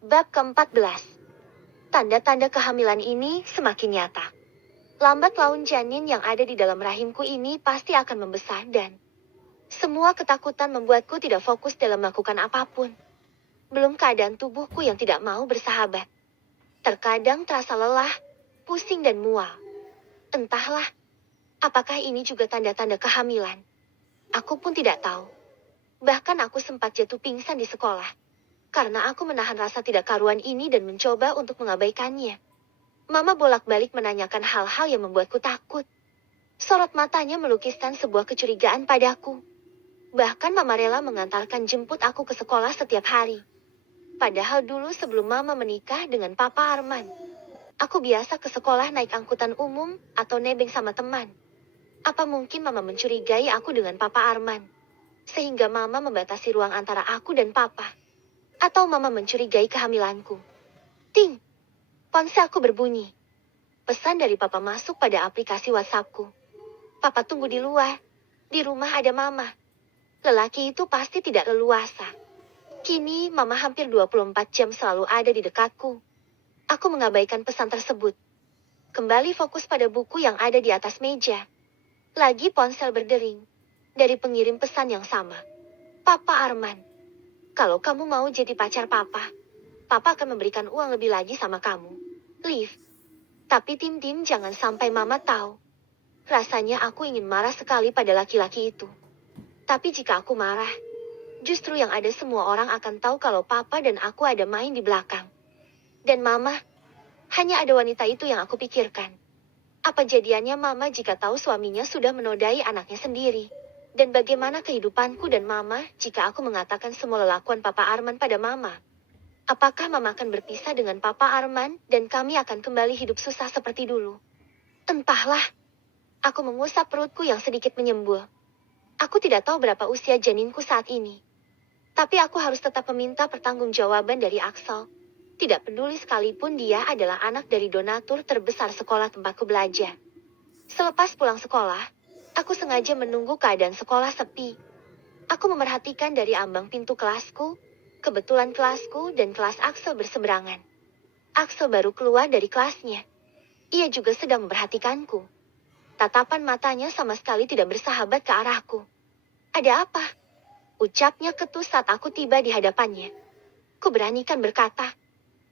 Bab ke-14. Tanda-tanda kehamilan ini semakin nyata. Lambat laun janin yang ada di dalam rahimku ini pasti akan membesar dan semua ketakutan membuatku tidak fokus dalam melakukan apapun. Belum keadaan tubuhku yang tidak mau bersahabat. Terkadang terasa lelah, pusing dan mual. Entahlah, apakah ini juga tanda-tanda kehamilan? Aku pun tidak tahu. Bahkan aku sempat jatuh pingsan di sekolah. Karena aku menahan rasa tidak karuan ini dan mencoba untuk mengabaikannya. Mama bolak-balik menanyakan hal-hal yang membuatku takut. Sorot matanya melukiskan sebuah kecurigaan padaku. Bahkan Mama rela mengantarkan jemput aku ke sekolah setiap hari. Padahal dulu sebelum Mama menikah dengan Papa Arman, aku biasa ke sekolah naik angkutan umum atau nebeng sama teman. Apa mungkin Mama mencurigai aku dengan Papa Arman? Sehingga Mama membatasi ruang antara aku dan Papa. Atau Mama mencurigai kehamilanku. Ting! Ponselku berbunyi. Pesan dari Papa masuk pada aplikasi WhatsAppku. Papa tunggu di luar. Di rumah ada Mama. Lelaki itu pasti tidak leluasa. Kini Mama hampir 24 jam selalu ada di dekatku. Aku mengabaikan pesan tersebut. Kembali fokus pada buku yang ada di atas meja. Lagi ponsel berdering. Dari pengirim pesan yang sama. Papa Arman. Kalau kamu mau jadi pacar Papa, Papa akan memberikan uang lebih lagi sama kamu. Liv. Tapi Tim jangan sampai Mama tahu. Rasanya aku ingin marah sekali pada laki-laki itu. Tapi jika aku marah, justru yang ada semua orang akan tahu kalau Papa dan aku ada main di belakang. Dan Mama, hanya ada wanita itu yang aku pikirkan. Apa jadiannya Mama jika tahu suaminya sudah menodai anaknya sendiri? Dan bagaimana kehidupanku dan Mama jika aku mengatakan semua lelakuan Papa Arman pada Mama? Apakah Mama akan berpisah dengan Papa Arman dan kami akan kembali hidup susah seperti dulu? Entahlah. Aku mengusap perutku yang sedikit menyembul. Aku tidak tahu berapa usia janinku saat ini. Tapi aku harus tetap meminta pertanggungjawaban dari Axel. Tidak peduli sekalipun dia adalah anak dari donatur terbesar sekolah tempatku belajar. Selepas pulang sekolah, aku sengaja menunggu keadaan sekolah sepi. Aku memerhatikan dari ambang pintu kelasku. Kebetulan kelasku dan kelas Axel berseberangan. Axel baru keluar dari kelasnya. Ia juga sedang memperhatikanku. Tatapan matanya sama sekali tidak bersahabat ke arahku. Ada apa? Ucapnya ketus saat aku tiba di hadapannya. Kuberanikan berkata.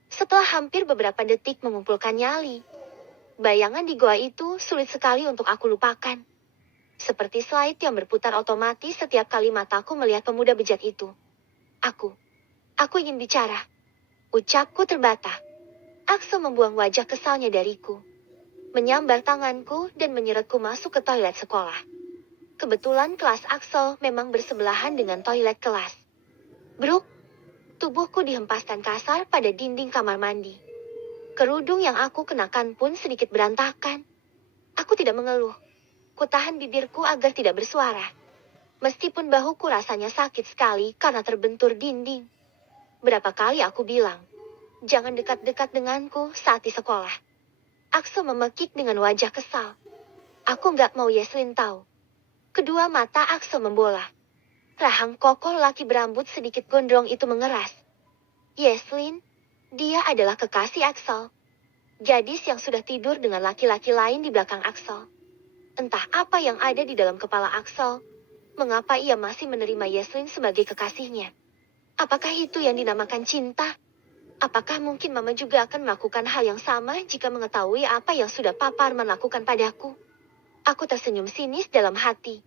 Setelah hampir beberapa detik mengumpulkan nyali. Bayangan di goa itu sulit sekali untuk aku lupakan. Seperti slide yang berputar otomatis setiap kali mataku melihat pemuda bejat itu. Aku ingin bicara. Ucapku terbata. Axel membuang wajah kesalnya dariku. Menyambar tanganku dan menyeretku masuk ke toilet sekolah. Kebetulan kelas Axel memang bersebelahan dengan toilet kelas. Bruk, tubuhku dihempaskan kasar pada dinding kamar mandi. Kerudung yang aku kenakan pun sedikit berantakan. Aku tidak mengeluh. Kutahan bibirku agar tidak bersuara. Meskipun bahuku rasanya sakit sekali karena terbentur dinding. Berapa kali aku bilang, jangan dekat-dekat denganku saat di sekolah. Axel memekik dengan wajah kesal. Aku nggak mau Yeslin tahu. Kedua mata Axel membola. Rahang kokoh laki berambut sedikit gondrong itu mengeras. Yeslin, dia adalah kekasih Axel. Gadis yang sudah tidur dengan laki-laki lain di belakang Axel. Entah apa yang ada di dalam kepala Axel. Mengapa ia masih menerima Yeslin sebagai kekasihnya? Apakah itu yang dinamakan cinta? Apakah mungkin Mama juga akan melakukan hal yang sama jika mengetahui apa yang sudah Papa Arman lakukan padaku? Aku tersenyum sinis dalam hati.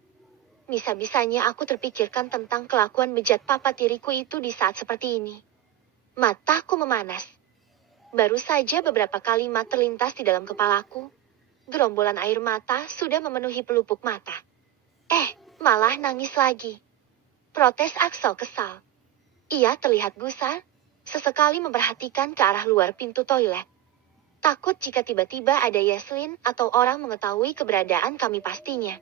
Bisa-bisanya aku terpikirkan tentang kelakuan bejat Papa tiriku itu di saat seperti ini. Mataku memanas. Baru saja beberapa kalimat terlintas di dalam kepalaku. Gerombolan air mata sudah memenuhi pelupuk mata. Malah nangis lagi. Protes Axel kesal. Ia terlihat gusar, sesekali memperhatikan ke arah luar pintu toilet. Takut jika tiba-tiba ada Yeslin atau orang mengetahui keberadaan kami pastinya.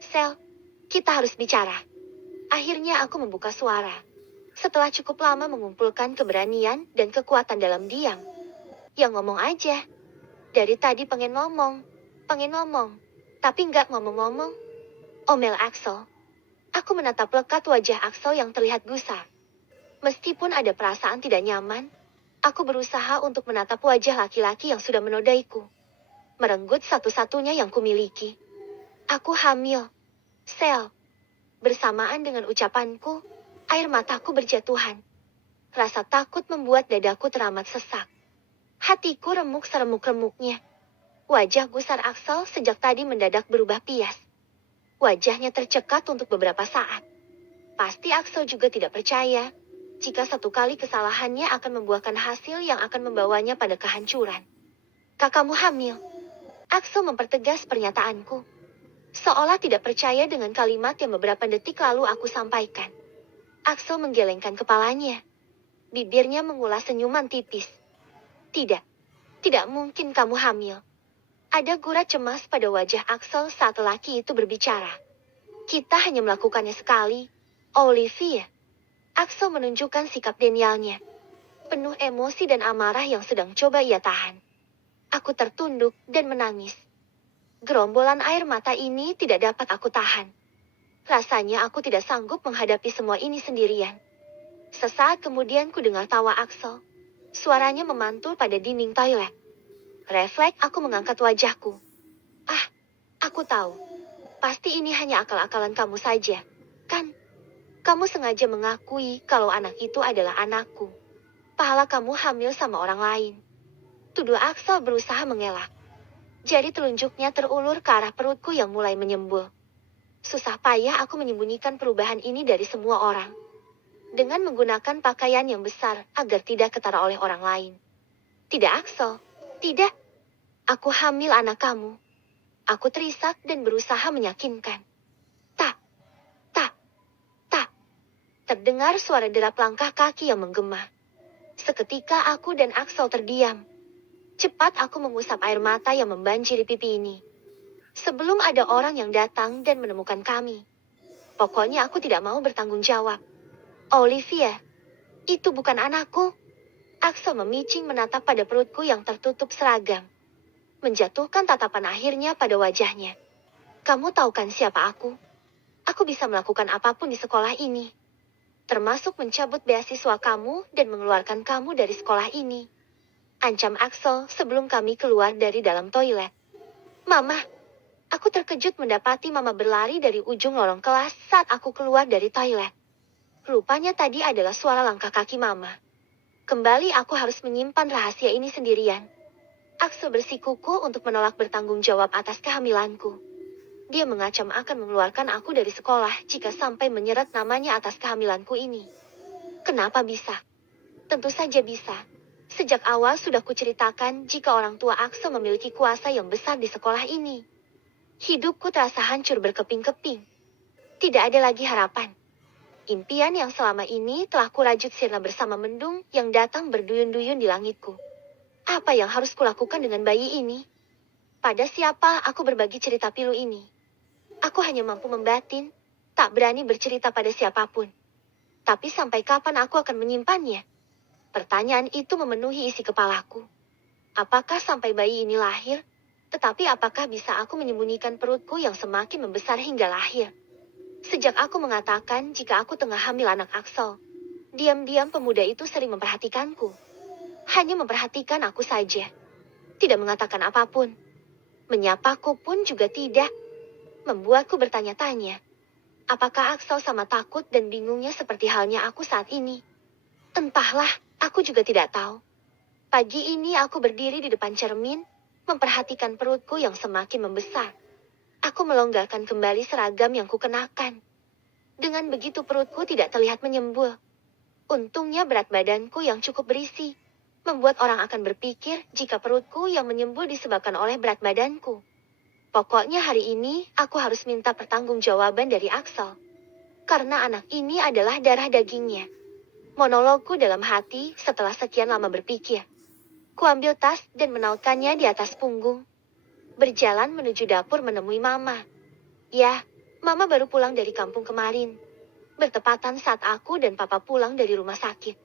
Sel, kita harus bicara. Akhirnya aku membuka suara. Setelah cukup lama mengumpulkan keberanian dan kekuatan dalam diam. Ya ngomong aja. Dari tadi pengen ngomong. Tapi nggak ngomong-ngomong. Omel Axel. Aku menatap lekat wajah Axel yang terlihat gusar. Meskipun ada perasaan tidak nyaman, Aku berusaha untuk menatap wajah laki-laki yang sudah menodaiku. Merenggut satu-satunya yang kumiliki. Aku hamil. Sel. Bersamaan dengan ucapanku, air mataku berjatuhan. Rasa takut membuat dadaku teramat sesak. Hatiku remuk seremuk-remuknya. Wajah gusar Axel sejak tadi mendadak berubah pias. Wajahnya tercekat untuk beberapa saat. Pasti Axel juga tidak percaya jika satu kali kesalahannya akan membuahkan hasil yang akan membawanya pada kehancuran. Kakakmu hamil. Axel mempertegas pernyataanku. Seolah tidak percaya dengan kalimat yang beberapa detik lalu aku sampaikan. Axel menggelengkan kepalanya. Bibirnya mengulas senyuman tipis. Tidak. Tidak mungkin kamu hamil. Ada gurat cemas pada wajah Axel saat lelaki itu berbicara. Kita hanya melakukannya sekali. Olivia. Axel menunjukkan sikap denialnya. Penuh emosi dan amarah yang sedang coba ia tahan. Aku tertunduk dan menangis. Gerombolan air mata ini tidak dapat aku tahan. Rasanya aku tidak sanggup menghadapi semua ini sendirian. Sesaat kemudian ku dengar tawa Axel. Suaranya memantul pada dinding toilet. Refleks aku mengangkat wajahku. Ah, aku tahu. Pasti ini hanya akal-akalan kamu saja, kan? Kamu sengaja mengakui kalau anak itu adalah anakku. Pahala kamu hamil sama orang lain. Tuduh Axel berusaha mengelak. Jari telunjuknya terulur ke arah perutku yang mulai menyembul. Susah payah aku menyembunyikan perubahan ini dari semua orang. Dengan menggunakan pakaian yang besar agar tidak ketara oleh orang lain. Tidak, Axel. Tidak. Aku hamil anak kamu. Aku terisak dan berusaha meyakinkan. Tak. Tak. Tak. Terdengar suara derap langkah kaki yang menggema. Seketika aku dan Axel terdiam. Cepat aku mengusap air mata yang membanjiri pipi ini. Sebelum ada orang yang datang dan menemukan kami. Pokoknya aku tidak mau bertanggung jawab. Olivia, itu bukan anakku. Axel memicing menatap pada perutku yang tertutup seragam. Menjatuhkan tatapan akhirnya pada wajahnya. Kamu tahu kan siapa aku? Aku bisa melakukan apapun di sekolah ini. Termasuk mencabut beasiswa kamu dan mengeluarkan kamu dari sekolah ini. Ancam Axel sebelum kami keluar dari dalam toilet. Mama, aku terkejut mendapati Mama berlari dari ujung lorong kelas saat aku keluar dari toilet. Rupanya tadi adalah suara langkah kaki Mama. Kembali aku harus menyimpan rahasia ini sendirian. Axel bersikuku untuk menolak bertanggung jawab atas kehamilanku. Dia mengancam akan mengeluarkan aku dari sekolah jika sampai menyeret namanya atas kehamilanku ini. Kenapa bisa? Tentu saja bisa. Sejak awal sudah kuceritakan jika orang tua Axel memiliki kuasa yang besar di sekolah ini. Hidupku terasa hancur berkeping-keping. Tidak ada lagi harapan. Impian yang selama ini telah kurajut sirna bersama mendung yang datang berduyun-duyun di langitku. Apa yang harus kulakukan dengan bayi ini? Pada siapa aku berbagi cerita pilu ini? Aku hanya mampu membatin, tak berani bercerita pada siapapun. Tapi sampai kapan aku akan menyimpannya? Pertanyaan itu memenuhi isi kepalaku. Apakah sampai bayi ini lahir? Tetapi apakah bisa aku menyembunyikan perutku yang semakin membesar hingga lahir? Sejak aku mengatakan jika aku tengah hamil anak Axel, diam-diam pemuda itu sering memperhatikanku. Hanya memperhatikan aku saja. Tidak mengatakan apapun. Menyapaku pun juga tidak. Membuatku bertanya-tanya. Apakah Axel sama takut dan bingungnya seperti halnya aku saat ini? Entahlah, aku juga tidak tahu. Pagi ini aku berdiri di depan cermin, memperhatikan perutku yang semakin membesar. Aku melonggarkan kembali seragam yang kukenakan. Dengan begitu perutku tidak terlihat menyembul. Untungnya berat badanku yang cukup berisi, membuat orang akan berpikir jika perutku yang menyembul disebabkan oleh berat badanku. Pokoknya hari ini aku harus minta pertanggungjawaban dari Axel. Karena anak ini adalah darah dagingnya. Monologku dalam hati setelah sekian lama berpikir. Kuambil tas dan menautkannya di atas punggung. Berjalan menuju dapur menemui Mama. Ya, Mama baru pulang dari kampung kemarin. Bertepatan saat aku dan Papa pulang dari rumah sakit.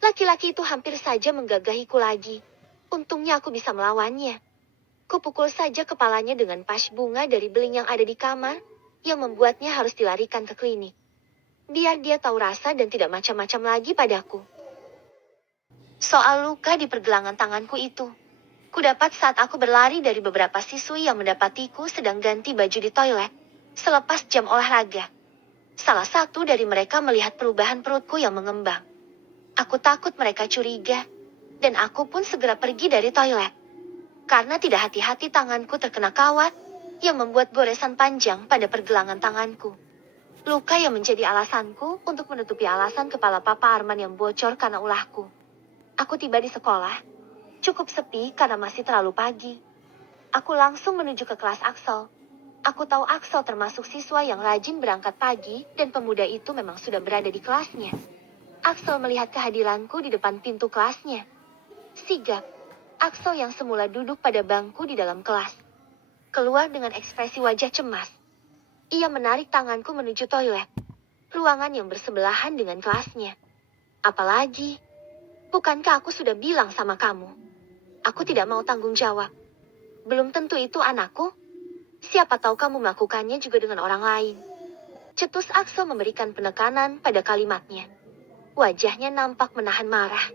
Laki-laki itu hampir saja menggagahiku lagi. Untungnya aku bisa melawannya. Kupukul saja kepalanya dengan pas bunga dari beling yang ada di kamar, yang membuatnya harus dilarikan ke klinik. Biar dia tahu rasa dan tidak macam-macam lagi padaku. Soal luka di pergelangan tanganku itu, kudapat saat aku berlari dari beberapa siswi yang mendapatiku sedang ganti baju di toilet, selepas jam olahraga. Salah satu dari mereka melihat perubahan perutku yang mengembang. Aku takut mereka curiga, dan aku pun segera pergi dari toilet. Karena tidak hati-hati tanganku terkena kawat, yang membuat goresan panjang pada pergelangan tanganku. Luka yang menjadi alasanku untuk menutupi alasan kepala Papa Arman yang bocor karena ulahku. Aku tiba di sekolah, cukup sepi karena masih terlalu pagi. Aku langsung menuju ke kelas Axel. Aku tahu Axel termasuk siswa yang rajin berangkat pagi dan pemuda itu memang sudah berada di kelasnya. Axel melihat kehadiranku di depan pintu kelasnya. Sigap, Axel yang semula duduk pada bangku di dalam kelas keluar dengan ekspresi wajah cemas. Ia menarik tanganku menuju toilet, ruangan yang bersebelahan dengan kelasnya. Apalagi, bukankah aku sudah bilang sama kamu? Aku tidak mau tanggung jawab. Belum tentu itu anakku. Siapa tahu kamu melakukannya juga dengan orang lain. Cetus Axel memberikan penekanan pada kalimatnya. Wajahnya nampak menahan marah.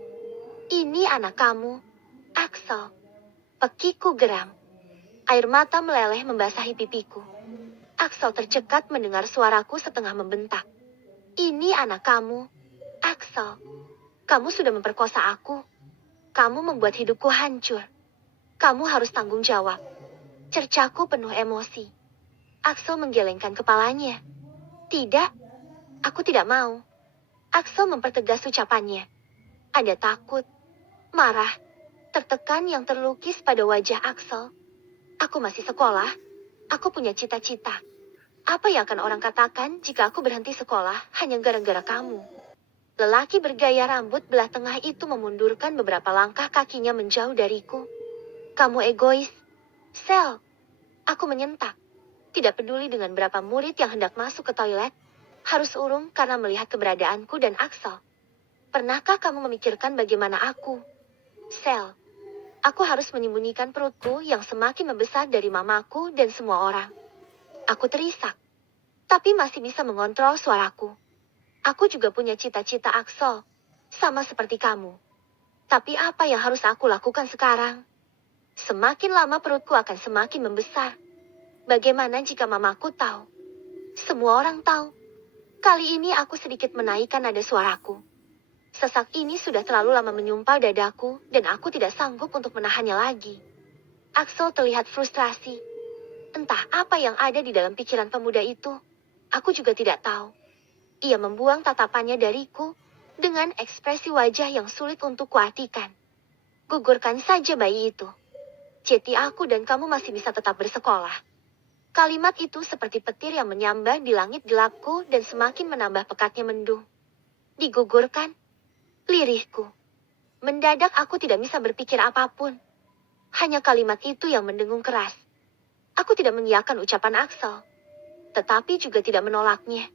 Ini anak kamu, Axel. Pekiku geram. Air mata meleleh membasahi pipiku. Axel tercekat mendengar suaraku setengah membentak. Ini anak kamu, Axel. Kamu sudah memperkosa aku. Kamu membuat hidupku hancur. Kamu harus tanggung jawab. Cercaku penuh emosi. Axel menggelengkan kepalanya. Tidak, aku tidak mau. Axel mempertegas ucapannya. Ada takut, marah, tertekan yang terlukis pada wajah Axel. Aku masih sekolah. Aku punya cita-cita. Apa yang akan orang katakan jika aku berhenti sekolah hanya gara-gara kamu? Lelaki bergaya rambut belah tengah itu memundurkan beberapa langkah kakinya menjauh dariku. Kamu egois. Sel. Aku menyentak. Tidak peduli dengan berapa murid yang hendak masuk ke toilet. Harus urung karena melihat keberadaanku dan Axel. Pernahkah kamu memikirkan bagaimana aku? Sel. Aku harus menyembunyikan perutku yang semakin membesar dari mamaku dan semua orang. Aku terisak. Tapi masih bisa mengontrol suaraku. Aku juga punya cita-cita Axel. Sama seperti kamu. Tapi apa yang harus aku lakukan sekarang? Semakin lama perutku akan semakin membesar. Bagaimana jika mamaku tahu? Semua orang tahu. Kali ini aku sedikit menaikkan nada suaraku. Sesak ini sudah terlalu lama menyumpal dadaku dan aku tidak sanggup untuk menahannya lagi. Axel terlihat frustrasi. Entah apa yang ada di dalam pikiran pemuda itu. Aku juga tidak tahu. Ia membuang tatapannya dariku dengan ekspresi wajah yang sulit untuk kuartikan. Gugurkan saja bayi itu. Jadi aku dan kamu masih bisa tetap bersekolah. Kalimat itu seperti petir yang menyambar di langit gelapku dan semakin menambah pekatnya mendung. Digugurkan. Lirihku. Mendadak aku tidak bisa berpikir apapun. Hanya kalimat itu yang mendengung keras. Aku tidak mengiyakan ucapan Axel. Tetapi juga tidak menolaknya.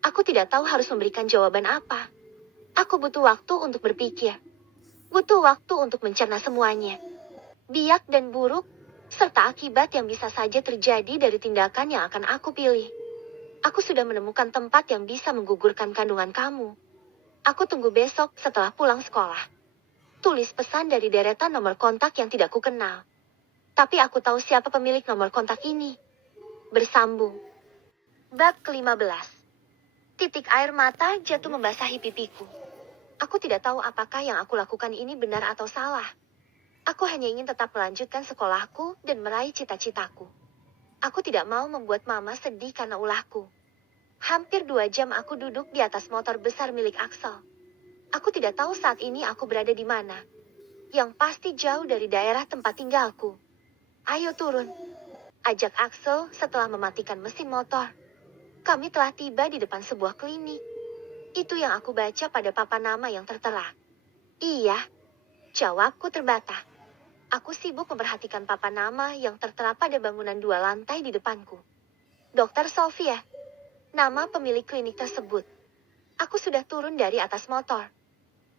Aku tidak tahu harus memberikan jawaban apa. Aku butuh waktu untuk berpikir. Butuh waktu untuk mencerna semuanya. Biak dan buruk, serta akibat yang bisa saja terjadi dari tindakan yang akan aku pilih. Aku sudah menemukan tempat yang bisa menggugurkan kandungan kamu. Aku tunggu besok setelah pulang sekolah. Tulis pesan dari deretan nomor kontak yang tidak kukenal. Tapi aku tahu siapa pemilik nomor kontak ini. Bersambung. Bab ke-15. Titik air mata jatuh membasahi pipiku. Aku tidak tahu apakah yang aku lakukan ini benar atau salah. Aku hanya ingin tetap melanjutkan sekolahku dan meraih cita-citaku. Aku tidak mau membuat mama sedih karena ulahku. Hampir 2 jam aku duduk di atas motor besar milik Axel. Aku tidak tahu saat ini aku berada di mana. Yang pasti jauh dari daerah tempat tinggalku. Ayo turun. Ajak Axel setelah mematikan mesin motor. Kami telah tiba di depan sebuah klinik. Itu yang aku baca pada papan nama yang tertera. Iya. Jawabku terbata. Aku sibuk memperhatikan papan nama yang tertera pada bangunan 2 lantai di depanku. Dr. Sofia. Nama pemilik klinik tersebut. Aku sudah turun dari atas motor.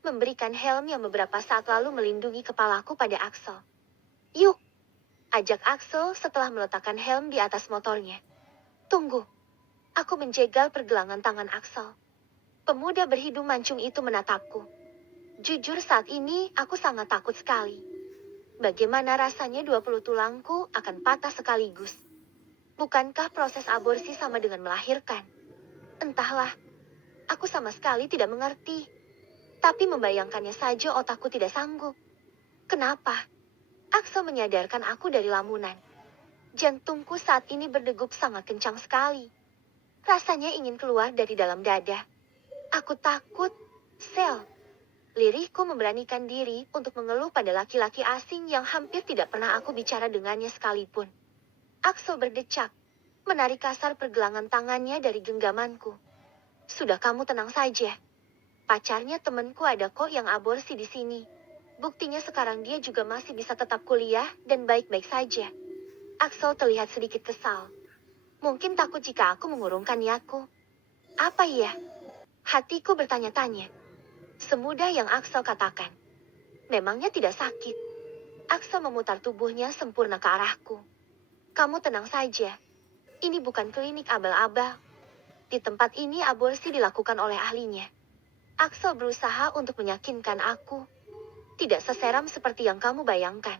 Memberikan helm yang beberapa saat lalu melindungi kepalaku pada Axel. Yuk. Ajak Axel setelah meletakkan helm di atas motornya. Tunggu. Aku menjegal pergelangan tangan Axel. Pemuda berhidung mancung itu menatapku. Jujur saat ini aku sangat takut sekali. Bagaimana rasanya 20 tulangku akan patah sekaligus? Bukankah proses aborsi sama dengan melahirkan? Entahlah, aku sama sekali tidak mengerti. Tapi membayangkannya saja otakku tidak sanggup. Kenapa? Axel menyadarkan aku dari lamunan. Jantungku saat ini berdegup sangat kencang sekali. Rasanya ingin keluar dari dalam dada. Aku takut. Sel. Lirihku memberanikan diri untuk mengeluh pada laki-laki asing yang hampir tidak pernah aku bicara dengannya sekalipun. Axel berdecak, menarik kasar pergelangan tangannya dari genggamanku. Sudah kamu tenang saja. Pacarnya temanku ada kok yang aborsi di sini. Buktinya sekarang dia juga masih bisa tetap kuliah dan baik-baik saja. Axel terlihat sedikit kesal. Mungkin takut jika aku mengurungkan niatku. Apa ya? Hatiku bertanya-tanya. Semudah yang Axel katakan. Memangnya tidak sakit. Axel memutar tubuhnya sempurna ke arahku. Kamu tenang saja. Ini bukan klinik abal-abal. Di tempat ini aborsi dilakukan oleh ahlinya. Axel berusaha untuk meyakinkan aku. Tidak seseram seperti yang kamu bayangkan.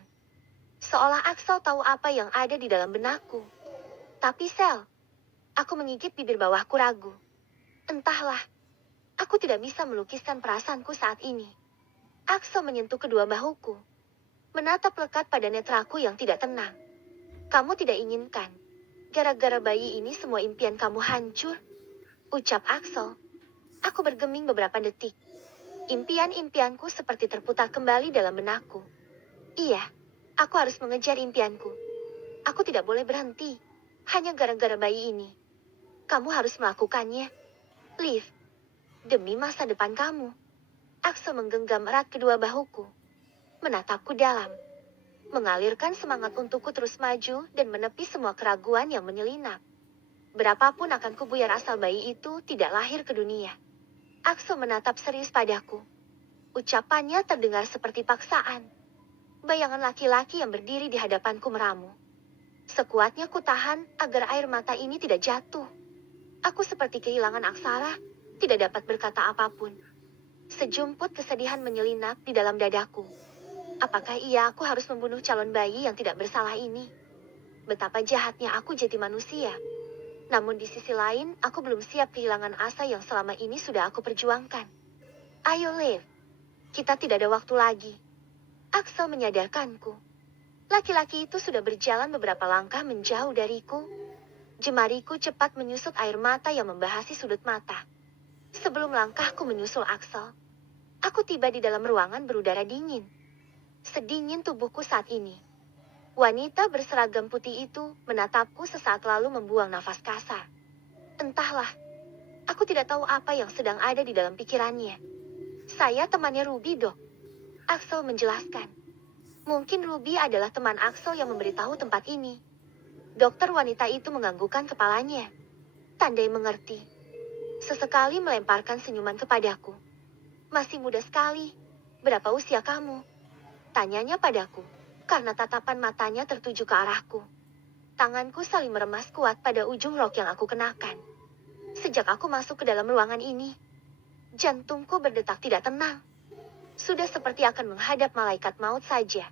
Seolah Axel tahu apa yang ada di dalam benakku. Tapi Sel, aku menggigit bibir bawahku ragu. Entahlah, aku tidak bisa melukiskan perasaanku saat ini. Axel menyentuh kedua bahuku. Menatap lekat pada netraku yang tidak tenang. Kamu tidak inginkan. Gara-gara bayi ini semua impian kamu hancur. Ucap Axel. Aku bergeming beberapa detik. Impian-impianku seperti terputar kembali dalam benakku. Iya, aku harus mengejar impianku. Aku tidak boleh berhenti. Hanya gara-gara bayi ini. Kamu harus melakukannya. Liv, demi masa depan kamu. Axel menggenggam erat kedua bahuku. Menatapku dalam. Mengalirkan semangat untukku terus maju dan menepi semua keraguan yang menyelinap. Berapapun akan kubuyar asal bayi itu tidak lahir ke dunia. Axel menatap serius padaku. Ucapannya terdengar seperti paksaan. Bayangan laki-laki yang berdiri di hadapanku meramu. Sekuatnya ku tahan agar air mata ini tidak jatuh. Aku seperti kehilangan aksara, tidak dapat berkata apapun. Sejumput kesedihan menyelinap di dalam dadaku. Apakah aku harus membunuh calon bayi yang tidak bersalah ini? Betapa jahatnya aku jadi manusia. Namun di sisi lain, aku belum siap kehilangan asa yang selama ini sudah aku perjuangkan. Ayo Liv, kita tidak ada waktu lagi. Axel menyadarkanku. Laki-laki itu sudah berjalan beberapa langkah menjauh dariku. Jemariku cepat menyusut air mata yang membahasi sudut mata. Sebelum langkahku menyusul Axel, aku tiba di dalam ruangan berudara dingin. Sedingin tubuhku saat ini. Wanita berseragam putih itu menatapku sesaat lalu membuang nafas kasar. Entahlah, aku tidak tahu apa yang sedang ada di dalam pikirannya. Saya temannya Ruby, Dok. Axel menjelaskan. Mungkin Ruby adalah teman Axel yang memberitahu tempat ini. Dokter wanita itu menganggukkan kepalanya. Tandai mengerti. Sesekali melemparkan senyuman kepadaku. Masih muda sekali. Berapa usia kamu? Tanyanya padaku, karena tatapan matanya tertuju ke arahku. Tanganku saling meremas kuat pada ujung rok yang aku kenakan. Sejak aku masuk ke dalam ruangan ini, jantungku berdetak tidak tenang. Sudah seperti akan menghadap malaikat maut saja.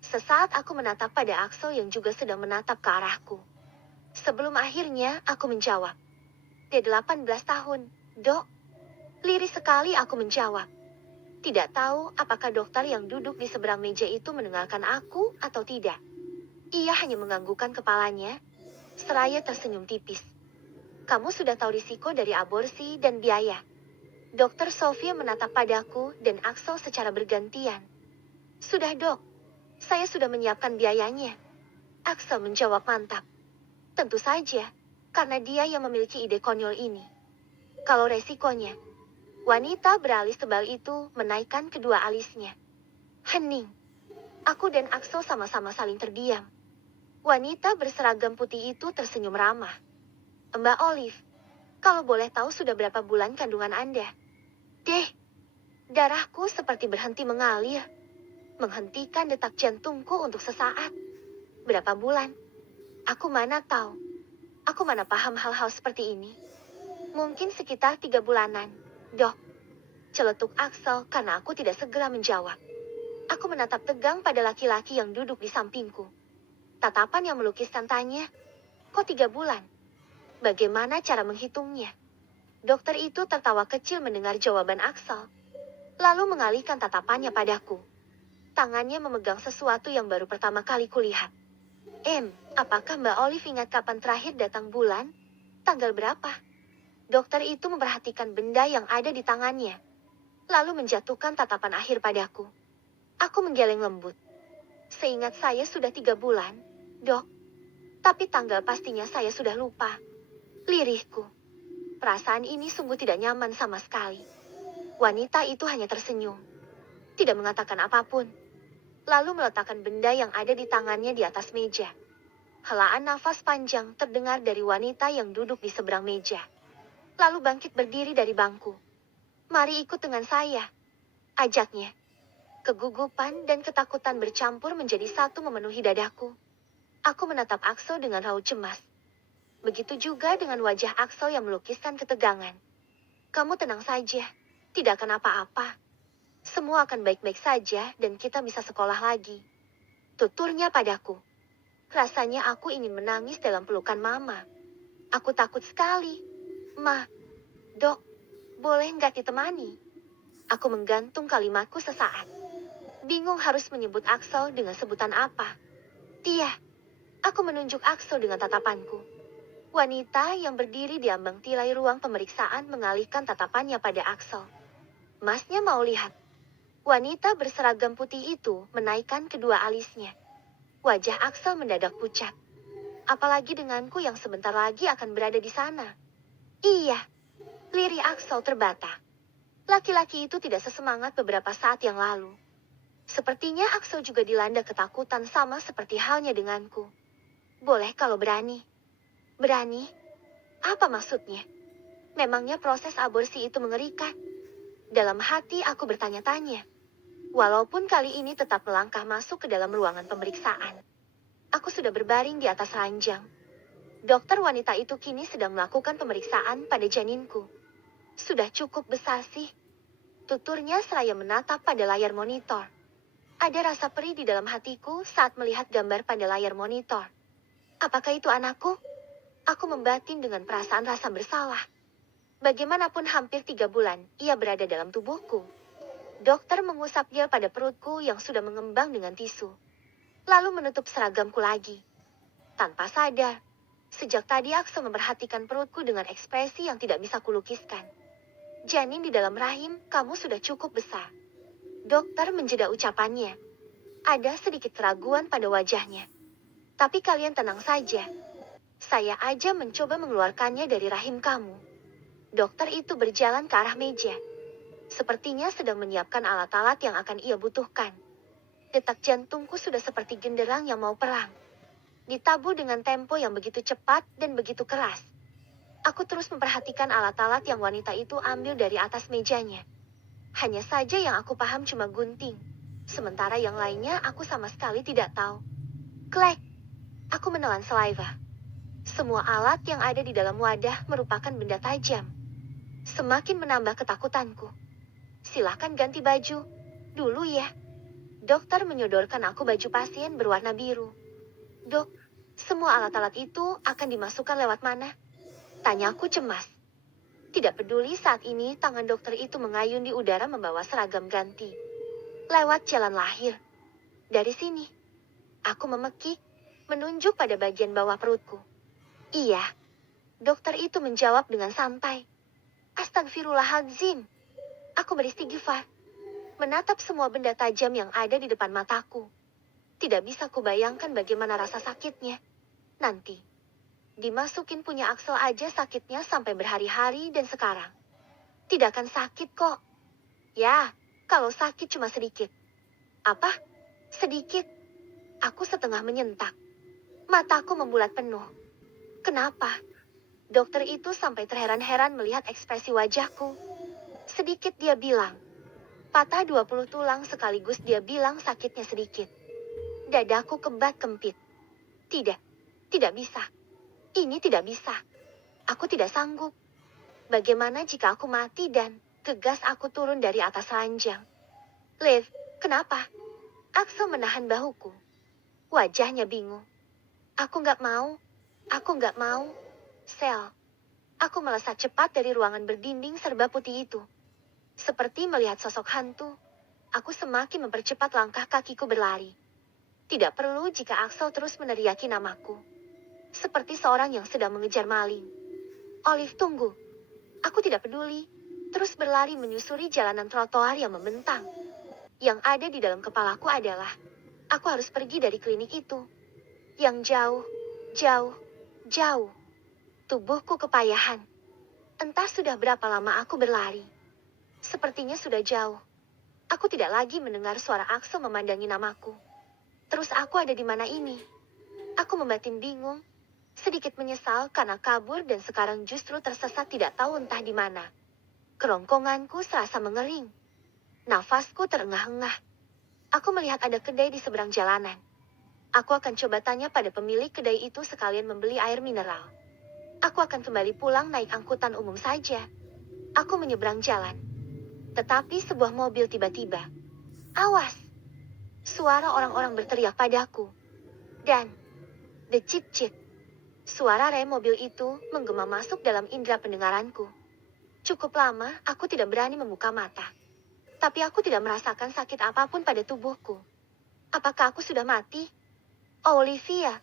Sesaat aku menatap pada Axel yang juga sedang menatap ke arahku. Sebelum akhirnya aku menjawab. Dia 18 tahun, Dok. Lirih sekali aku menjawab. Tidak tahu apakah dokter yang duduk di seberang meja itu mendengarkan aku atau tidak. Ia hanya menganggukkan kepalanya, seraya tersenyum tipis. Kamu sudah tahu risiko dari aborsi dan biaya. Dokter Sofia menatap padaku dan Axel secara bergantian. Sudah dok, saya sudah menyiapkan biayanya. Axel menjawab mantap. Tentu saja, karena dia yang memiliki ide konyol ini. Kalau resikonya, wanita beralis tebal itu menaikkan kedua alisnya. Hening. Aku dan Axel sama-sama saling terdiam. Wanita berseragam putih itu tersenyum ramah. Mbak Olive, kalau boleh tahu sudah berapa bulan kandungan Anda? Deh, darahku seperti berhenti mengalir. Menghentikan detak jantungku untuk sesaat. Berapa bulan? Aku mana tahu. Aku mana paham hal-hal seperti ini. Mungkin sekitar 3 bulanan, Dok. Celetuk Axel karena aku tidak segera menjawab. Aku menatap tegang pada laki-laki yang duduk di sampingku. Tatapan yang melukiskan tanya, kok 3 bulan? Bagaimana cara menghitungnya? Dokter itu tertawa kecil mendengar jawaban Axel. Lalu mengalihkan tatapannya padaku. Tangannya memegang sesuatu yang baru pertama kali kulihat. Apakah Mbak Olive ingat kapan terakhir datang bulan? Tanggal berapa? Dokter itu memperhatikan benda yang ada di tangannya. Lalu menjatuhkan tatapan akhir padaku. Aku menggeleng lembut. Seingat saya sudah 3 bulan, dok. Tapi tanggal pastinya saya sudah lupa. Lirihku. Perasaan ini sungguh tidak nyaman sama sekali. Wanita itu hanya tersenyum. Tidak mengatakan apapun. Lalu meletakkan benda yang ada di tangannya di atas meja. Helaan nafas panjang terdengar dari wanita yang duduk di seberang meja. Lalu bangkit berdiri dari bangku. Mari ikut dengan saya, ajaknya. Kegugupan dan ketakutan bercampur menjadi satu memenuhi dadaku. Aku menatap Axel dengan raut cemas. Begitu juga dengan wajah Axel yang melukiskan ketegangan. Kamu tenang saja, tidak akan apa-apa. Semua akan baik-baik saja dan kita bisa sekolah lagi. Tuturnya padaku. Rasanya aku ingin menangis dalam pelukan Mama. Aku takut sekali. Ma, dok, boleh nggak ditemani? Aku menggantung kalimatku sesaat. Bingung harus menyebut Axel dengan sebutan apa. Tia, aku menunjuk Axel dengan tatapanku. Wanita yang berdiri di ambang tirai ruang pemeriksaan mengalihkan tatapannya pada Axel. Masnya mau lihat. Wanita berseragam putih itu menaikkan kedua alisnya. Wajah Axel mendadak pucat. Apalagi denganku yang sebentar lagi akan berada di sana. Iya, lirih Axel terbata. Laki-laki itu tidak sesemangat beberapa saat yang lalu. Sepertinya Axel juga dilanda ketakutan sama seperti halnya denganku. Boleh kalau berani. Berani? Apa maksudnya? Memangnya proses aborsi itu mengerikan? Dalam hati aku bertanya-tanya. Walaupun kali ini tetap melangkah masuk ke dalam ruangan pemeriksaan. Aku sudah berbaring di atas ranjang. Dokter wanita itu kini sedang melakukan pemeriksaan pada janinku. Sudah cukup besar sih. Tuturnya seraya menatap pada layar monitor. Ada rasa perih di dalam hatiku saat melihat gambar pada layar monitor. Apakah itu anakku? Aku membatin dengan perasaan rasa bersalah. Bagaimanapun hampir 3 bulan, ia berada dalam tubuhku. Dokter mengusap gel pada perutku yang sudah mengembang dengan tisu. Lalu menutup seragamku lagi. Tanpa sadar, sejak tadi Axel memperhatikan perutku dengan ekspresi yang tidak bisa kulukiskan. Janin di dalam rahim, kamu sudah cukup besar. Dokter menjeda ucapannya. Ada sedikit keraguan pada wajahnya. Tapi kalian tenang saja. Saya aja mencoba mengeluarkannya dari rahim kamu. Dokter itu berjalan ke arah meja. Sepertinya sedang menyiapkan alat-alat yang akan ia butuhkan. Detak jantungku sudah seperti genderang yang mau perang. Ditabuh dengan tempo yang begitu cepat dan begitu keras. Aku terus memperhatikan alat-alat yang wanita itu ambil dari atas mejanya. Hanya saja yang aku paham cuma gunting. Sementara yang lainnya aku sama sekali tidak tahu. Klek! Aku menelan saliva. Semua alat yang ada di dalam wadah merupakan benda tajam. Semakin menambah ketakutanku. Silahkan ganti baju. Dulu ya. Dokter menyodorkan aku baju pasien berwarna biru. Dok, semua alat-alat itu akan dimasukkan lewat mana? Tanyaku cemas. Tidak peduli saat ini tangan dokter itu mengayun di udara membawa seragam ganti. Lewat jalan lahir. Dari sini. Aku memekik, menunjuk pada bagian bawah perutku. Iya. Dokter itu menjawab dengan santai. Astagfirullahaladzim. Aku beristighfar. Menatap semua benda tajam yang ada di depan mataku. Tidak bisa kubayangkan bagaimana rasa sakitnya. Nanti. Dimasukin punya Axel aja sakitnya sampai berhari-hari dan sekarang. Tidak akan sakit kok. Ya, kalau sakit cuma sedikit. Apa? Sedikit? Aku setengah menyentak. Mataku membulat penuh. Kenapa? Dokter itu sampai terheran-heran melihat ekspresi wajahku. Sedikit dia bilang. Patah 20 tulang sekaligus dia bilang sakitnya sedikit. Dadaku kebat-kempit. Tidak, tidak bisa. Ini tidak bisa. Aku tidak sanggup. Bagaimana jika aku mati dan Bergegas aku turun dari atas ranjang. Liv, kenapa? Axel menahan bahuku. Wajahnya bingung. Aku nggak mau. Aku nggak mau. Sel. Aku melesat cepat dari ruangan berdinding serba putih itu. Seperti melihat sosok hantu, aku semakin mempercepat langkah kakiku berlari. Tidak perlu jika Axel terus meneriaki namaku. Seperti seorang yang sedang mengejar maling. Olive, tunggu. Aku tidak peduli. Terus berlari menyusuri jalanan trotoar yang membentang. Yang ada di dalam kepalaku adalah, aku harus pergi dari klinik itu. Yang jauh, jauh, jauh. Tubuhku kepayahan. Entah sudah berapa lama aku berlari. Sepertinya sudah jauh. Aku tidak lagi mendengar suara Axel memandangi namaku. Terus aku ada di mana ini? Aku membatin bingung. Sedikit menyesal karena kabur dan sekarang justru tersesat tidak tahu entah di mana. Kerongkonganku serasa mengering. Nafasku terengah-engah. Aku melihat ada kedai di seberang jalanan. Aku akan coba tanya pada pemilik kedai itu sekalian membeli air mineral. Aku akan kembali pulang naik angkutan umum saja. Aku menyeberang jalan. Tetapi sebuah mobil tiba-tiba. Awas! Suara orang-orang berteriak padaku. Dan, decit-cit. Suara rem mobil itu menggema masuk dalam indera pendengaranku. Cukup lama aku tidak berani membuka mata. Tapi aku tidak merasakan sakit apapun pada tubuhku. Apakah aku sudah mati? Oh, Olivia.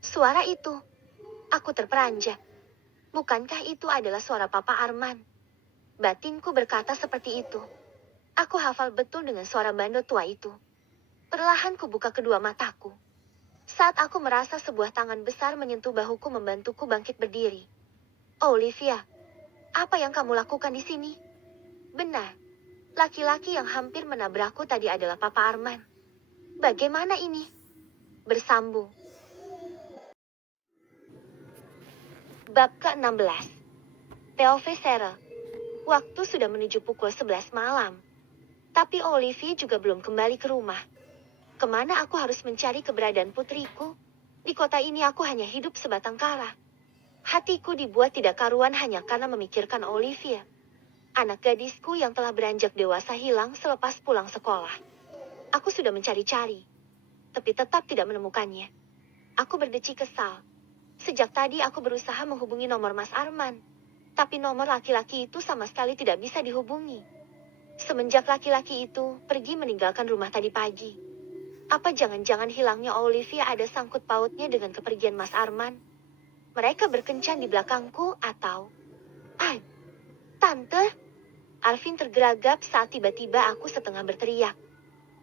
Suara itu. Aku terperanjat. Bukankah itu adalah suara Papa Arman? Batinku berkata seperti itu. Aku hafal betul dengan suara bando tua itu. Perlahan kubuka kedua mataku. Saat aku merasa sebuah tangan besar menyentuh bahuku membantuku bangkit berdiri. Oh, Olivia. Apa yang kamu lakukan di sini? Benar. Laki-laki yang hampir menabrakku tadi adalah Papa Arman. Bagaimana ini? Bersambung. Bab ke-16. POV Sarah. Waktu sudah menuju pukul 11 malam. Tapi Olivia juga belum kembali ke rumah. Kemana aku harus mencari keberadaan putriku? Di kota ini aku hanya hidup sebatang kara. Hatiku dibuat tidak karuan hanya karena memikirkan Olivia. Anak gadisku yang telah beranjak dewasa hilang selepas pulang sekolah. Aku sudah mencari-cari, tapi tetap tidak menemukannya. Aku berdecik kesal. Sejak tadi aku berusaha menghubungi nomor Mas Arman. Tapi nomor laki-laki itu sama sekali tidak bisa dihubungi. Semenjak laki-laki itu pergi meninggalkan rumah tadi pagi. Apa jangan-jangan hilangnya Olivia ada sangkut pautnya dengan kepergian Mas Arman? Mereka berkencan di belakangku atau... Tante? Arvin tergeragap saat tiba-tiba aku setengah berteriak.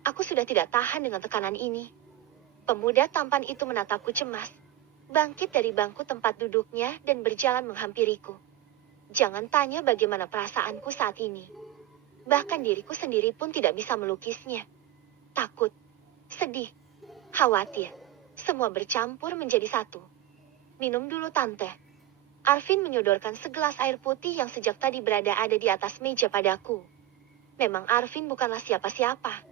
Aku sudah tidak tahan dengan tekanan ini. Pemuda tampan itu menatapku cemas. Bangkit dari bangku tempat duduknya dan berjalan menghampiriku. Jangan tanya bagaimana perasaanku saat ini. Bahkan diriku sendiri pun tidak bisa melukisnya. Takut, sedih, khawatir. Semua bercampur menjadi satu. Minum dulu, Tante. Arvin menyodorkan segelas air putih yang sejak tadi berada di atas meja padaku. Memang Arvin bukanlah siapa-siapa.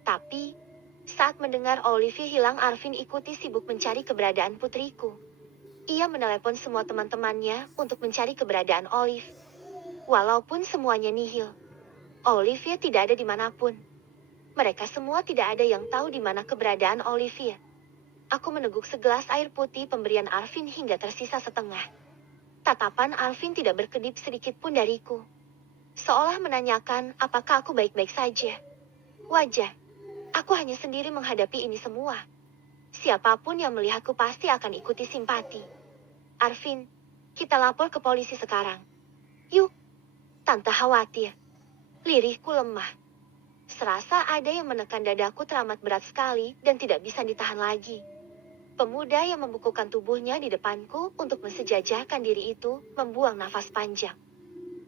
Tapi, saat mendengar Olivia hilang, Arvin ikuti sibuk mencari keberadaan putriku. Ia menelepon semua teman-temannya untuk mencari keberadaan Olive. Walaupun semuanya nihil, Olivia tidak ada dimanapun. Mereka semua tidak ada yang tahu di mana keberadaan Olivia. Aku meneguk segelas air putih pemberian Arvin hingga tersisa setengah. Tatapan Arvin tidak berkedip sedikit pun dariku. Seolah menanyakan apakah aku baik-baik saja. Wajar, aku hanya sendiri menghadapi ini semua. Siapapun yang melihatku pasti akan ikuti simpati. Arvin, kita lapor ke polisi sekarang. Yuk, Tante khawatir. Lirihku lemah. Serasa ada yang menekan dadaku teramat berat sekali dan tidak bisa ditahan lagi. Pemuda yang membukukan tubuhnya di depanku untuk mensejajarkan diri itu membuang nafas panjang.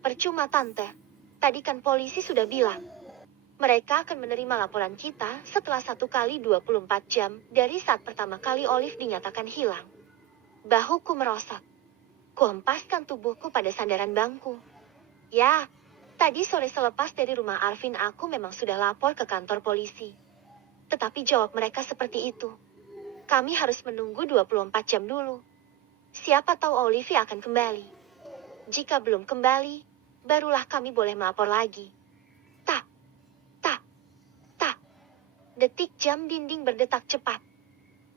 Percuma, Tante. Tadi kan polisi sudah bilang. Mereka akan menerima laporan kita setelah 1 kali 24 jam dari saat pertama kali Olive dinyatakan hilang. Bahuku merosot. Kuhempaskan tubuhku pada sandaran bangku. Ya, tadi sore selepas dari rumah Arvin aku memang sudah lapor ke kantor polisi. Tetapi jawab mereka seperti itu. Kami harus menunggu 24 jam dulu. Siapa tahu Olivia akan kembali. Jika belum kembali, barulah kami boleh melapor lagi. Tak, tak, tak. Detik jam dinding berdetak cepat.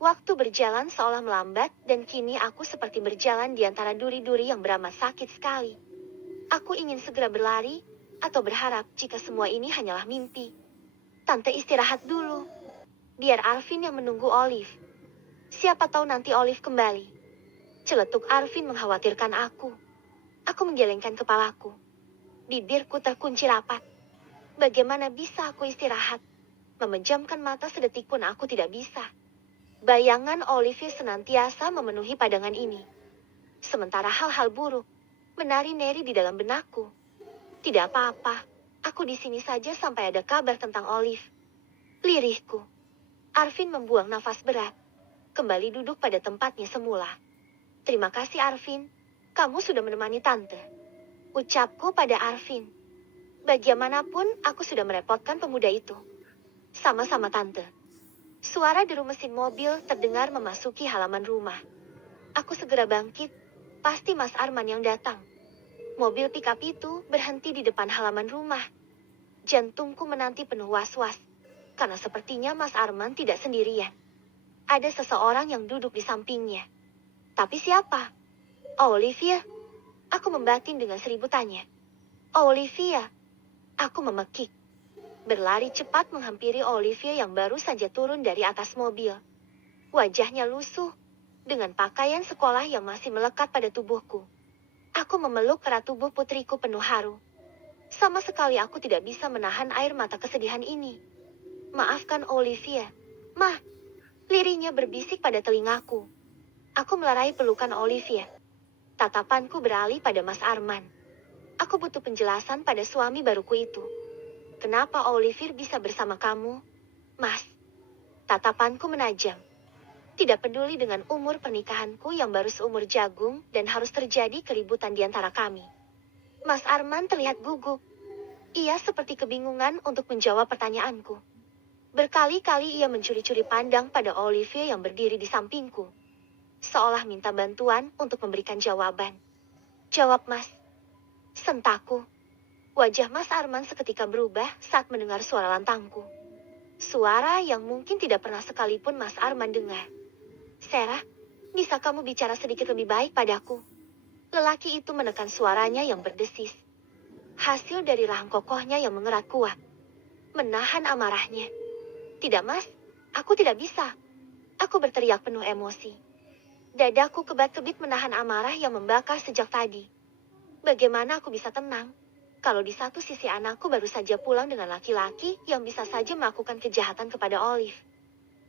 Waktu berjalan seolah melambat dan kini aku seperti berjalan di antara duri-duri yang beramat sakit sekali. Aku ingin segera berlari atau berharap jika semua ini hanyalah mimpi. Tante istirahat dulu. Biar Arvin yang menunggu Olive. Siapa tahu nanti Olive kembali. Celetuk Arvin mengkhawatirkan aku. Aku menggelengkan kepalaku. Bibirku terkunci rapat. Bagaimana bisa aku istirahat? Memejamkan mata sedetik pun aku tidak bisa. Bayangan Olivia senantiasa memenuhi pandangan ini. Sementara hal-hal buruk menari-nari di dalam benakku. Tidak apa-apa, aku di sini saja sampai ada kabar tentang Olive. Lirihku. Arvin membuang nafas berat. Kembali duduk pada tempatnya semula. Terima kasih Arvin, kamu sudah menemani tante. Ucapku pada Arvin. Bagaimanapun aku sudah merepotkan pemuda itu. Sama-sama tante. Suara deru mesin mobil terdengar memasuki halaman rumah. Aku segera bangkit, pasti Mas Arman yang datang. Mobil pikap itu berhenti di depan halaman rumah. Jantungku menanti penuh was-was, karena sepertinya Mas Arman tidak sendirian. Ada seseorang yang duduk di sampingnya. Tapi siapa? Olivia? Aku membatin dengan 1000 tanya. Olivia? Aku memekik. Berlari cepat menghampiri Olivia yang baru saja turun dari atas mobil. Wajahnya lusuh, dengan pakaian sekolah yang masih melekat pada tubuhku. Aku memeluk erat tubuh putriku penuh haru. Sama sekali aku tidak bisa menahan air mata kesedihan ini. Maafkan Olivia. Ma, lirihnya berbisik pada telingaku. Aku melerai pelukan Olivia. Tatapanku beralih pada Mas Arman. Aku butuh penjelasan pada suami baruku itu. Kenapa Olivia bisa bersama kamu? Mas, tatapanku menajam. Tidak peduli dengan umur pernikahanku yang baru seumur jagung dan harus terjadi keributan di antara kami. Mas Arman terlihat gugup. Ia seperti kebingungan untuk menjawab pertanyaanku. Berkali-kali ia mencuri-curi pandang pada Olivia yang berdiri di sampingku. Seolah minta bantuan untuk memberikan jawaban. Jawab Mas. Sentakku. Wajah Mas Arman seketika berubah saat mendengar suara lantangku. Suara yang mungkin tidak pernah sekalipun Mas Arman dengar. Sarah, bisa kamu bicara sedikit lebih baik padaku? Lelaki itu menekan suaranya yang berdesis. Hasil dari rahang kokohnya yang mengerat kuat. Menahan amarahnya. Tidak Mas, aku tidak bisa. Aku berteriak penuh emosi. Dadaku kebat-kebit menahan amarah yang membakar sejak tadi. Bagaimana aku bisa tenang? Kalau di satu sisi anakku baru saja pulang dengan laki-laki yang bisa saja melakukan kejahatan kepada Olive.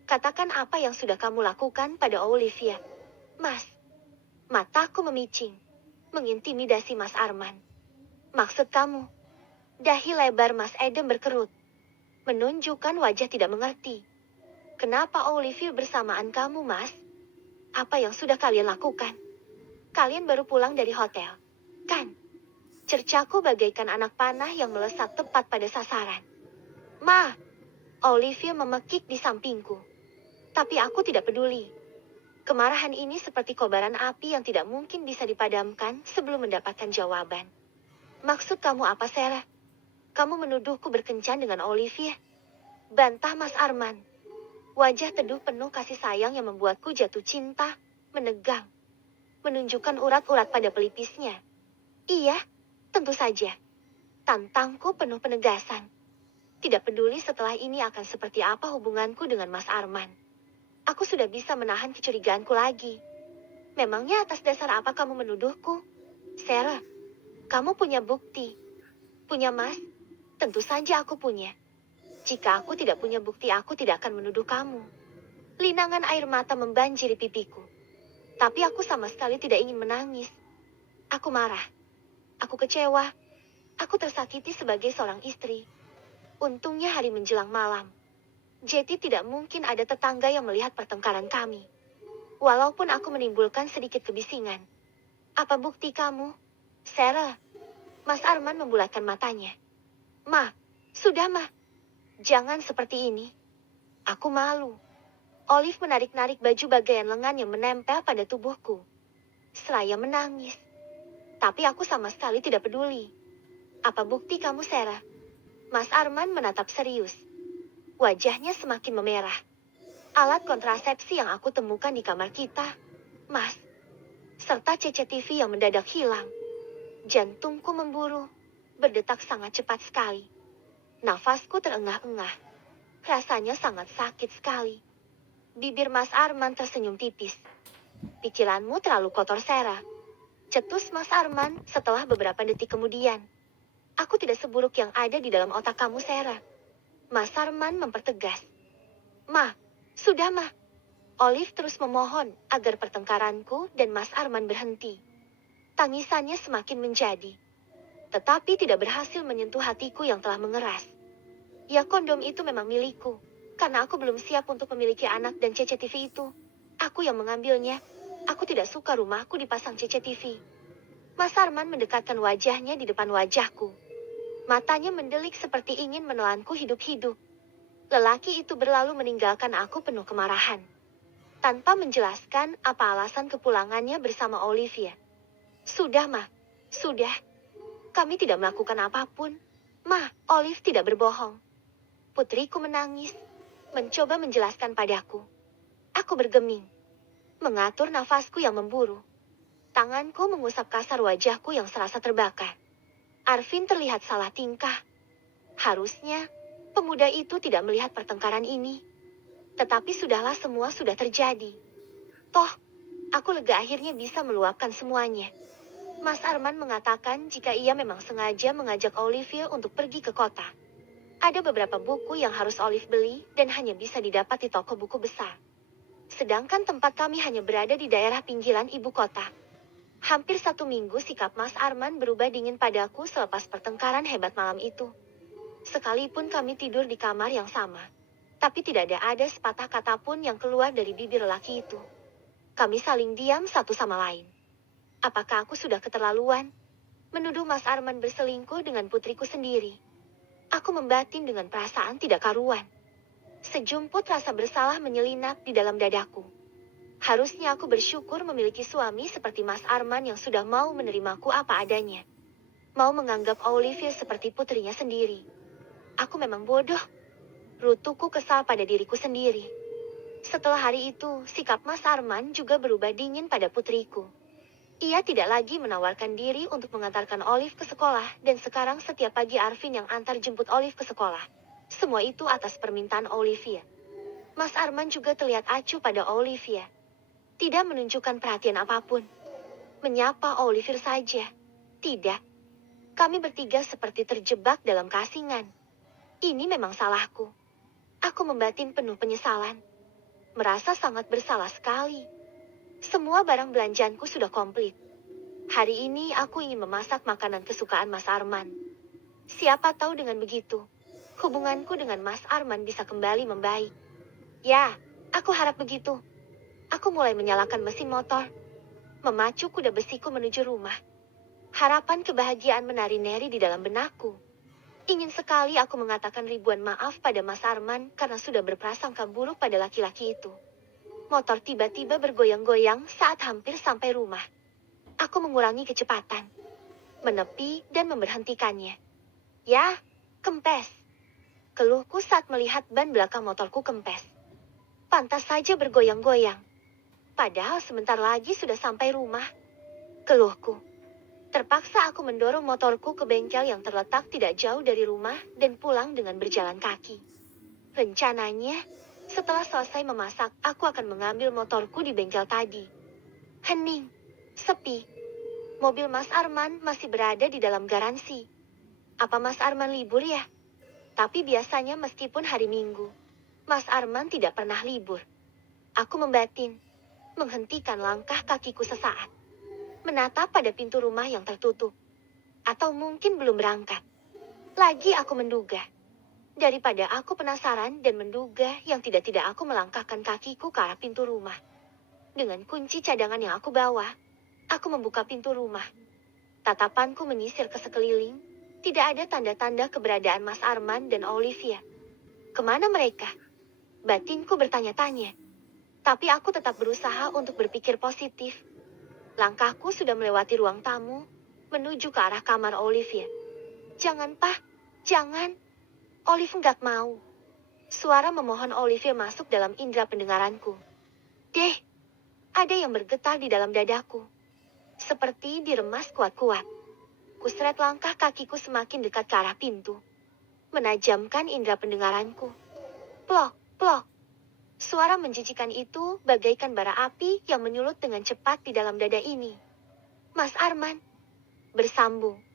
Katakan apa yang sudah kamu lakukan pada Olivia. Mas, mataku memicing. Mengintimidasi Mas Arman. Maksud kamu? Dahi lebar Mas Edem berkerut. Menunjukkan wajah tidak mengerti. Kenapa Olivia bersamaan kamu, Mas? Apa yang sudah kalian lakukan? Kalian baru pulang dari hotel, kan? Cercaku bagaikan anak panah yang melesat tepat pada sasaran. Ma, Olivia memekik di sampingku. Tapi aku tidak peduli. Kemarahan ini seperti kobaran api yang tidak mungkin bisa dipadamkan sebelum mendapatkan jawaban. Maksud kamu apa, Sarah? Kamu menuduhku berkencan dengan Olivia? Bantah Mas Arman. Wajah teduh penuh kasih sayang yang membuatku jatuh cinta, menegang. Menunjukkan urat-urat pada pelipisnya. Iya, tentu saja. Tantangku penuh penegasan. Tidak peduli setelah ini akan seperti apa hubunganku dengan Mas Arman. Aku sudah bisa menahan kecurigaanku lagi. Memangnya atas dasar apa kamu menuduhku? Sarah, kamu punya bukti. Punya Mas? Tentu saja aku punya. Jika aku tidak punya bukti, aku tidak akan menuduh kamu. Linangan air mata membanjiri pipiku. Tapi aku sama sekali tidak ingin menangis. Aku marah. Aku kecewa. Aku tersakiti sebagai seorang istri. Untungnya hari menjelang malam. Jetty tidak mungkin ada tetangga yang melihat pertengkaran kami. Walaupun aku menimbulkan sedikit kebisingan. Apa bukti kamu? Sarah. Mas Arman membulatkan matanya. Ma, sudah Ma. Jangan seperti ini. Aku malu. Olive menarik-narik baju bagian lengan yang menempel pada tubuhku. Seraya menangis. Tapi aku sama sekali tidak peduli. Apa bukti kamu, Sarah? Mas Arman menatap serius. Wajahnya semakin memerah. Alat kontrasepsi yang aku temukan di kamar kita, Mas. Serta CCTV yang mendadak hilang. Jantungku memburu, berdetak sangat cepat sekali. Nafasku terengah-engah. Rasanya sangat sakit sekali. Bibir Mas Arman tersenyum tipis. Pikiranmu terlalu kotor, Sarah. Cetus Mas Arman setelah beberapa detik kemudian. Aku tidak seburuk yang ada di dalam otak kamu, Sarah. Mas Arman mempertegas. Ma, sudah Ma. Olive terus memohon agar pertengkaranku dan Mas Arman berhenti. Tangisannya semakin menjadi. Tetapi tidak berhasil menyentuh hatiku yang telah mengeras. Ya, kondom itu memang milikku. Karena aku belum siap untuk memiliki anak dan CCTV itu. Aku yang mengambilnya. Aku tidak suka rumahku dipasang CCTV. Mas Arman mendekatkan wajahnya di depan wajahku. Matanya mendelik seperti ingin menelanku hidup-hidup. Lelaki itu berlalu meninggalkan aku penuh kemarahan. Tanpa menjelaskan apa alasan kepulangannya bersama Olivia. Sudah, Ma. Sudah. Kami tidak melakukan apapun. Ma, Olive tidak berbohong. Putriku menangis. Mencoba menjelaskan padaku. Aku bergeming. Mengatur nafasku yang memburu. Tanganku mengusap kasar wajahku yang serasa terbakar. Arvin terlihat salah tingkah. Harusnya, pemuda itu tidak melihat pertengkaran ini. Tetapi sudahlah, semua sudah terjadi. Toh, aku lega akhirnya bisa meluapkan semuanya. Mas Arman mengatakan jika ia memang sengaja mengajak Olivia untuk pergi ke kota. Ada beberapa buku yang harus Olive beli dan hanya bisa didapat di toko buku besar. Sedangkan tempat kami hanya berada di daerah pinggiran ibu kota. Hampir 1 minggu sikap Mas Arman berubah dingin padaku selepas pertengkaran hebat malam itu. Sekalipun kami tidur di kamar yang sama. Tapi tidak ada sepatah kata pun yang keluar dari bibir lelaki itu. Kami saling diam satu sama lain. Apakah aku sudah keterlaluan? Menuduh Mas Arman berselingkuh dengan putriku sendiri. Aku membatin dengan perasaan tidak karuan. Sejumput rasa bersalah menyelinap di dalam dadaku. Harusnya aku bersyukur memiliki suami seperti Mas Arman yang sudah mau menerimaku apa adanya. Mau menganggap Olivia seperti putrinya sendiri. Aku memang bodoh. Rutuku kesal pada diriku sendiri. Setelah hari itu, sikap Mas Arman juga berubah dingin pada putriku. Ia tidak lagi menawarkan diri untuk mengantarkan Olive ke sekolah, dan sekarang setiap pagi Arvin yang antar jemput Olive ke sekolah. Semua itu atas permintaan Olivia. Mas Arman juga terlihat acuh pada Olivia. Tidak menunjukkan perhatian apapun. Menyapa Oliver saja. Tidak. Kami bertiga seperti terjebak dalam kasingan. Ini memang salahku. Aku membatin penuh penyesalan. Merasa sangat bersalah sekali. Semua barang belanjaanku sudah komplit. Hari ini aku ingin memasak makanan kesukaan Mas Arman. Siapa tahu dengan begitu, hubunganku dengan Mas Arman bisa kembali membaik. Ya, aku harap begitu. Aku mulai menyalakan mesin motor. Memacu kuda besiku menuju rumah. Harapan kebahagiaan menari-nari di dalam benakku. Ingin sekali aku mengatakan ribuan maaf pada Mas Arman karena sudah berprasangka buruk pada laki-laki itu. Motor tiba-tiba bergoyang-goyang saat hampir sampai rumah. Aku mengurangi kecepatan. Menepi dan memberhentikannya. Ya, kempes. Keluhku saat melihat ban belakang motorku kempes. Pantas saja bergoyang-goyang. Padahal sebentar lagi sudah sampai rumah. Keluhku. Terpaksa aku mendorong motorku ke bengkel yang terletak tidak jauh dari rumah dan pulang dengan berjalan kaki. Rencananya, setelah selesai memasak, aku akan mengambil motorku di bengkel tadi. Hening. Sepi. Mobil Mas Arman masih berada di dalam garansi. Apa Mas Arman libur ya? Tapi biasanya meskipun hari Minggu, Mas Arman tidak pernah libur. Aku membatin. Menghentikan langkah kakiku sesaat. Menatap pada pintu rumah yang tertutup. Atau mungkin belum berangkat. Lagi aku menduga. Daripada aku penasaran dan menduga yang tidak-tidak aku melangkahkan kakiku ke arah pintu rumah. Dengan kunci cadangan yang aku bawa, aku membuka pintu rumah. Tatapanku menyisir ke sekeliling. Tidak ada tanda-tanda keberadaan Mas Arman dan Olivia. Kemana mereka? Batinku bertanya-tanya. Tapi aku tetap berusaha untuk berpikir positif. Langkahku sudah melewati ruang tamu, menuju ke arah kamar Olivia. Jangan, Pak. Jangan. Olive nggak mau. Suara memohon Olive masuk dalam indera pendengaranku. Deh, ada yang bergetar di dalam dadaku. Seperti diremas kuat-kuat. Kuseret langkah kakiku semakin dekat ke arah pintu. Menajamkan indera pendengaranku. Plok, plok. Suara menjijikan itu bagaikan bara api yang menyulut dengan cepat di dalam dada ini. Mas Arman. Bersambung.